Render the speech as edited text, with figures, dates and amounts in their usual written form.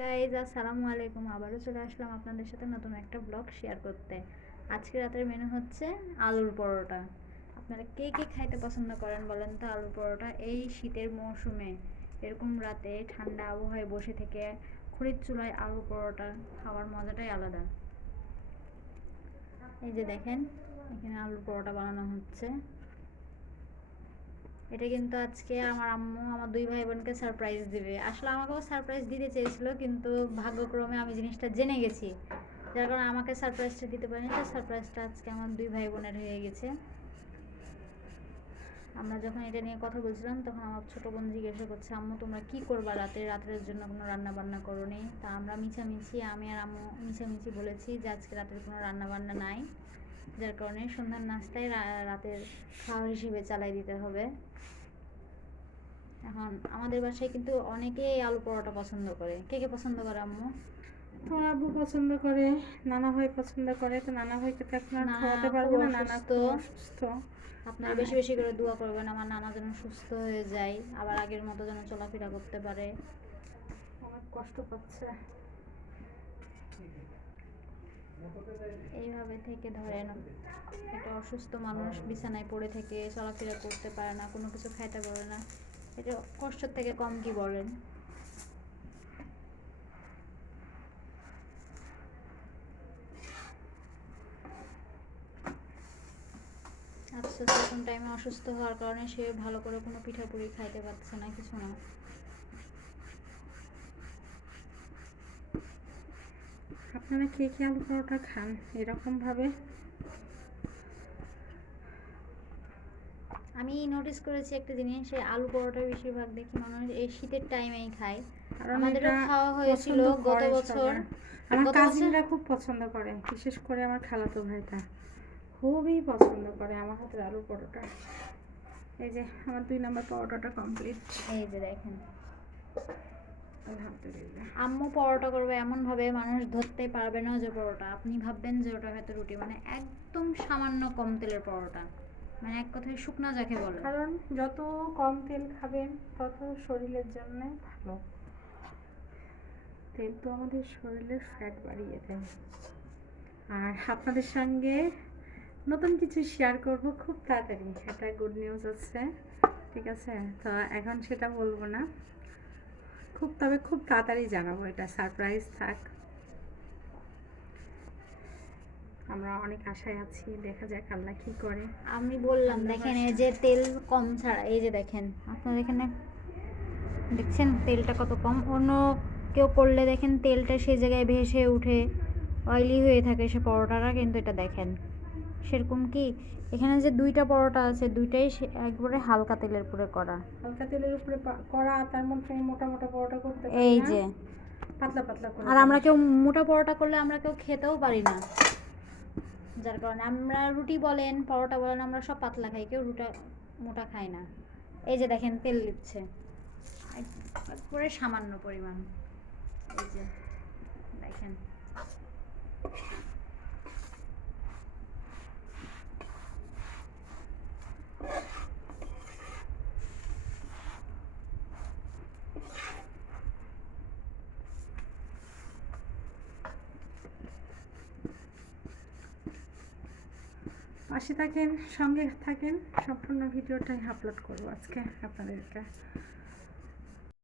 Guys আসসালামু আলাইকুম, আবারও চলে আসলাম আপনাদের সাথে নতুন একটা ব্লগ শেয়ার করতে। আজকে রাতের মেনু হচ্ছে আলুর পরোটা। আপনারা কে কে খাইতে পছন্দ করেন বলেন তো আলুর পরোটা? এই শীতের মৌসুমে এরকম রাতে ঠান্ডা আবহাওয়ায় বসে থেকে খড়ির চুলায় আলুর পরোটা খাওয়ার মজাটাই আলাদা। এই যে দেখেন, এখানে আলুর পরোটা বানানো হচ্ছে। এটা কিন্তু আজকে আমার আম্মু আমার দুই ভাই বোনকে সারপ্রাইজ দিবে। আসলে আমাকেও সারপ্রাইজ দিতে চেয়েছিল, কিন্তু ভাগ্যক্রমে আমি জিনিসটা জেনে গেছি, যার কারণে আমাকে সারপ্রাইজটা দিতে পারিনি। তো সারপ্রাইজটা আজকে আমার দুই ভাই বোনের হয়ে গেছে। আমরা যখন এটা নিয়ে কথা বলছিলাম তখন আমার ছোটো বোন জিজ্ঞাসা করছে, আম্মু তোমরা কি করবা রাতের জন্য কোনো রান্না বান্না করোনি? তা আমরা আমি আর আম্মু মিছামিছি বলেছি যে আজকে রাতের কোনো রান্না বান্না নাই, যার কারণে সন্ধ্যার নাস্তায় রাতের খাওয়া হিসেবে চালাই দিতে হবে। এখন আমাদের বাসায় কিন্তু অনেকেই আলু পরোটা পছন্দ করে। কে কে পছন্দ করে আম্মু? তোমার আব্বু পছন্দ করে, নানা ভাই পছন্দ করে। তো নানা ভাইকে তো এখন আর খাওয়াতে পারবো না, নানা খুব অসুস্থ। আপনারা বেশি বেশি করে দোয়া করবেন আমার নানা যেন সুস্থ হয়ে যায়, আবার আগের মতো যেন চলাফেরা করতে পারে। অনেক কষ্ট পাচ্ছে। এইভাবে থেকে ধরেন একটা অসুস্থ মানুষ বিছানায় পড়ে থেকে চলাফেরা করতে পারে না, কোনো কিছু খাইতে পারে না, এটা কষ্টের থেকে কম কি বলেন? আচ্ছা, সেরকম টাইমে অসুস্থ হওয়ার কারণে সে ভালো করে কোনো পিঠাপুরি খাইতে পারছে না, কিছু না। আপনারা কে কে আলু পরোটা খান এরকম ভাবে? আমি নোটিস করেছি একটা জিনিস, সেই আলু পরোটা বেশিরভাগ দেখি মানুষ এই শীতের টাইমেই খায়। আমাদেরও খাওয়া হয়েছিল গত বছর। আমার কাজিনরা খুব পছন্দ করে, বিশেষ করে আমার খালাতো ভাইটা খুবই পছন্দ করে আমার হাতের আলু পরোটা। এই যে আমার 2 নম্বর পরোটাটা কমপ্লিট। এই যে দেখেন, আলহামদুলিল্লাহ। আম্মু পরোটা করবে এমন ভাবে মানুষ ধরতে পারবে না যে পরোটা, আপনি ভাববেন যে ওটা হয়তো রুটি। মানে একদম সামান্য কম তেলের পরোটা, মানে এক কথায় শুকনা যাকে বলে। কারণ যত কম তেল খাবেন তত শরীরের জন্য ভালো। তেল তো আমাদের শরীরের ফ্যাট বাড়িয়ে দেয়। আর আপনাদের সঙ্গে নতুন কিছু শেয়ার করব খুব তাড়াতাড়ি, একটা গুড নিউজ আছে, ঠিক আছে? তো এখন সেটা বলবো না, তবে খুব তাড়াতাড়ি জানাবো, এটা সারপ্রাইজ থাক। আমরা অনেক আশায় আছি, দেখা যাক আল্লাহ কি করে। আমি বললাম দেখেন, এই যে তেল কম ছাড়া, এই যে দেখেন আপনারা এখানে দেখছেন তেলটা কত কম। অন্য কেউ করলে দেখেন তেলটা সেই জায়গায় ভেসে উঠে অয়েলি হয়ে থাকে সে পরোটাটা, কিন্তু এটা দেখেন সেরকম কি। এখানে যে দুইটা পরোটা আছে, দুইটাই একবারে হালকা তেলের উপরে করা। হালকা তেলের উপরে করা, তার মধ্যে মোটা মোটা পরোটা করতে পারি এই না, যে পাতলা পাতলা করে। আর আমরা কেউ মোটা পরোটা করলে আমরা কেউ খেতেও পারি না, যার কারণে আমরা রুটি বলেন পরোটা বলেন আমরা সব পাতলা খাই, কেউ মোটা খাই না। এই যে দেখেন তেল দিচ্ছে একবারে সামান্য পরিমাণ, এই যে দেখেন। পাশে থাকেন, সঙ্গে থাকেন, সম্পূর্ণ ভিডিওটাই আপলোড করবো আজকে আপনাদেরকে।